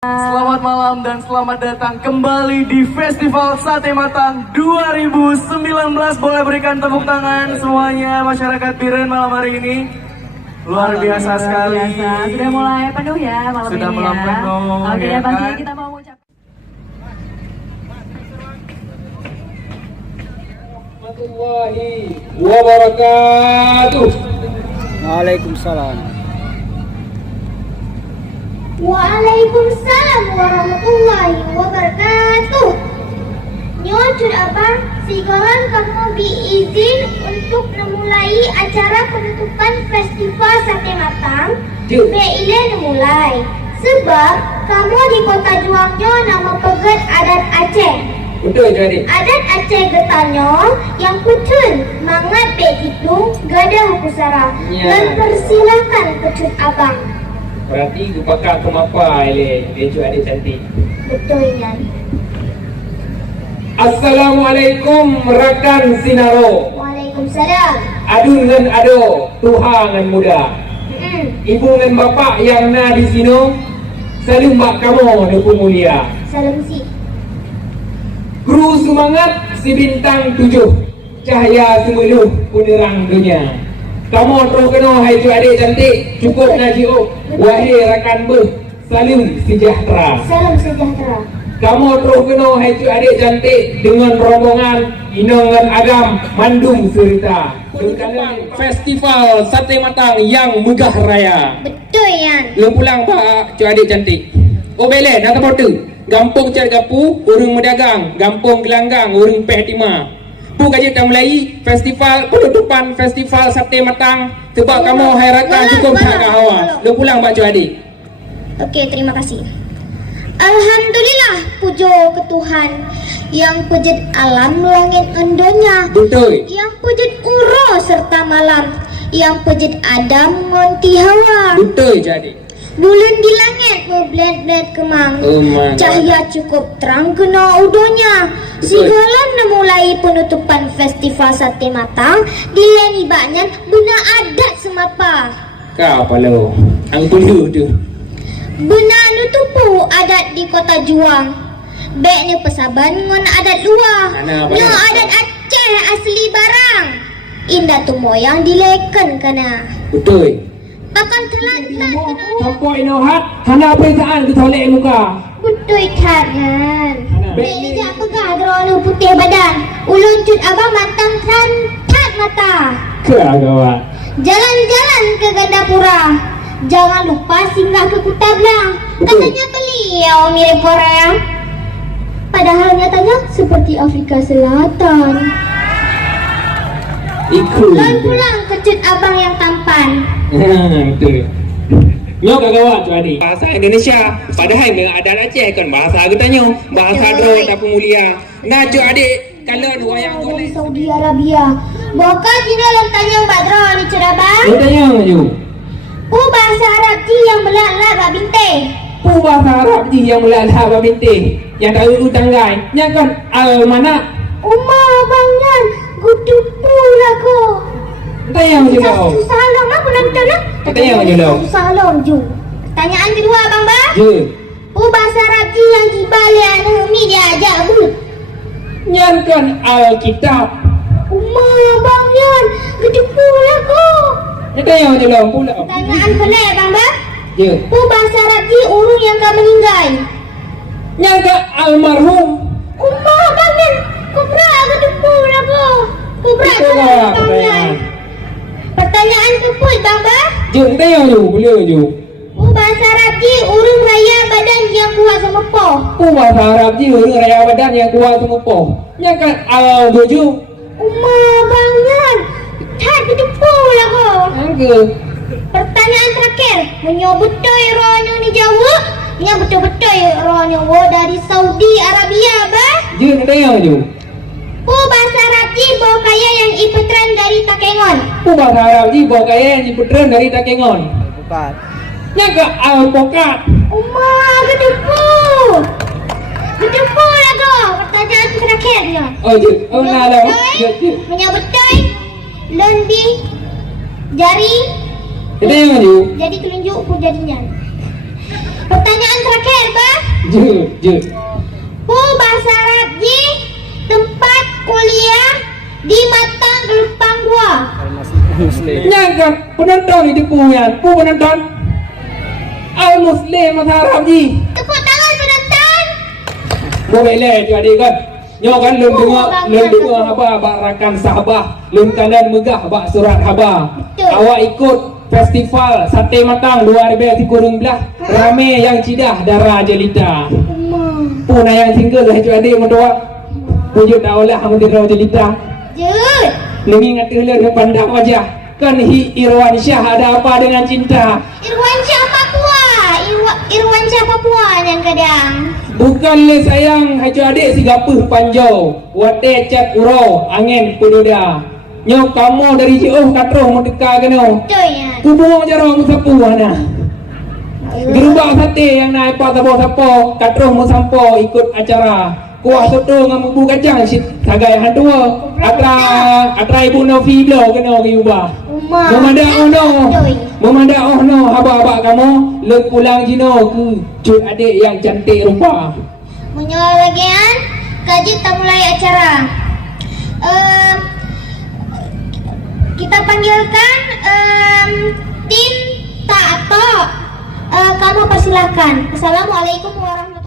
Selamat malam dan selamat datang kembali di Festival Sate Matang 2019. Boleh berikan tepuk tangan semuanya masyarakat Biren malam hari ini. Luar biasa sekali. Sudah mulai penuh ya malam Sudah ini mulai ya. penuh, Oke, ya pastinya kan? kita mau ucapkan warahmatullahi wabarakatuh. Waalaikumsalam. Waalaikumsalam warahmatullahi wabarakatuh. Nyocur abang, sekarang kamu diizin untuk memulai acara penutupan Festival Sate Matang. Beile mulai sebab kamu di Kota Juangjo nama peget adat Aceh. Betul jadi. Adat Aceh getanyo yang kucun mangat begitu gada pusara. Ya. Dan persilakan kecut abang. Berarti gue pakai kemapa ele bejo adik cantik. Betul ya. Assalamualaikum rakan sinaro. Waalaikumsalam. Adu ngan ado, Tuhan ngan muda. Ibu ngan bapak yang na di sini. Salim bak kamu depu mulia. Salam si. Guru semangat si bintang 7. Cahaya semuluh penerang dunia. Kamu terus kena hai tu adik cantik. Cukup najio. Wahai rakan ber. Salim sejahtera. Salam sejahtera. Kamu terus kena hai tu adik cantik. Dengan rombongan Inongan Agam Mandung Cerita. Penutupan Festival Sate Matang yang megah raya. Betul Yan. Lu pulang pak cu adik cantik. Oh belen nak apa Gampung Car Gapu, urung Medagang, Gampung Gelanggang, urung Pehtima. Pu kaji kita mulai festival penutupan Festival Sate Matang. Sebab kamu hairatkan cukup tak hawa. Lu pulang pak cu adik. Okey, terima kasih. Alhamdulillah, pujo ke Tuhan yang pujud alam langit endonya, Betul. yang pujud uro serta malam, yang pujud Adam ngonti Hawa. Betul jadi. Bulan di langit berbled-bled kemang. Oh my God. Cahaya cukup terang kena udonya. Betul. Segala memulai penutupan Festival Sate Matang dileni baknya bena adat semapa. Kau apa lo? Ang tundu tu. Bena nutupu adat di Kota Juang. Bek ni pesaban ngon adat luar. Mana, No adat Aceh asli barang. Indah tu moyang dileken kana. Betul. Akan telan-telan kena. Sampai inohat, hana perasaan ke tolek muka. Betul kan. Mana? Bek ni jak pegah drone putih badan. Ulun cut abang matang santat mata. Kagawat. Jalan-jalan ke Gandapura. Jangan lupa singgah ke Kuta Belang. Katanya beliau mirip Korea. Padahal nyatanya seperti Afrika Selatan. Ikut. Dan pulang kecut abang yang tampan. Betul. Nyo kagawat tu adik. Bahasa Indonesia. Padahal dengan adat Aceh kan bahasa kita tanya. Bahasa Betul. drone tapi mulia. Nah cu adik. Kalau wayang Dari golek. Saudi Arabia. Boka jina tanya badro ni cerabang. Dia tanya je. Bahasa Arab ji yang belak-belak bak binte. Pu bahasa Arab je yang mula-mula babinte. Yang tahu tu tanggai. Yang kan al-mana. Umar abangnya gudupu lah ko. Tanya je kau. Salam aku nonton lah. Tanya je lo. Salam ju. Pertanyaan kedua abang ba. Je. Bahasa Arab ji yang jibale anu mi dia ajak but. Yang kan Alkitab. Umar abangnya gudupu lah ko. Yang tanya je lo. Pula. Pertanyaan kedua abang ba. Je. Bahasa Arab ji urung yang kau meninggal. Yang kan almarhum. Umar abangnya kubra gudupu lah ko. Kubra Betul lah abangnya. pertanyaan. Pertanyaan kepul bang ba. Je tanya je. Boleh je. Bahasa Arab ji urung raya badan yang kuat sama po. Bahasa Arab je orang raya badan yang kuat semua poh. Yang kan al-boju. Umar abangnya tak gudupu lah ko. Angka. Pertanyaan terakhir, menyobetul rohnya ni Jawa, yang betul-betul rohnya dari Saudi Arabia ba? Je tanya je. Bahasa Arab ji bawa kaya yang ipetran dari Takengon. Bahasa Arab je bawa kaya yang diputeran dari Takengon. Bukan. Yang kan alpokat. Umar gedepu. Gedepu lah ko. Pertanyaan terakhirnya. Oh je. Oh nak lah. Je. Menyobetul lendi jari Tanya je. jadi telunjuk pun jadinya. Pertanyaan terakhir, Bang. Jut. Bu bahasa Arab ji tempat kuliah di Matang Gelupang Gua. Muslim. Nyangkan penonton itu punya, penonton. Al-Muslim bahasa Arab ji. Tepuk tangan penonton. Boleh adik kan. Nyo kan lem dengar haba barakan sahabah, lem kanan megah bak surat haba. Betul. Awak ikut festival Sate Matang 2013. Rame yang cidah darah jelita. Puna yang single adik mendoa. Pujuk daulah mendirau jelita. Jut. Lemi ngati ular ke pandang wajah. Kan Irwan Syah ada apa dengan cinta? Irwan Syah Papua. Irwan Syah Papua yang kadang. Bukan le sayang hajo adik si gapuh panjau. Wate cat uro angin pedoda. Nyo kamu dari jauh katroh mendeka kena. Betul ya. Kubu jarang sapu ana. Gerubak sate yang naik pa sapo katroh mu sampo ikut acara. Kuah soto dengan bumbu kacang sit sagai handua. Atra ibu Novi blo kena ke ubah. Memanda ono haba kamu le pulang jino ke cut adik yang cantik rupa. Menyoal lagian, kaji tak mulai acara. Kita panggilkan tim Ta'ato. Kamu persilakan. Assalamualaikum warahmatullahi wabarakatuh.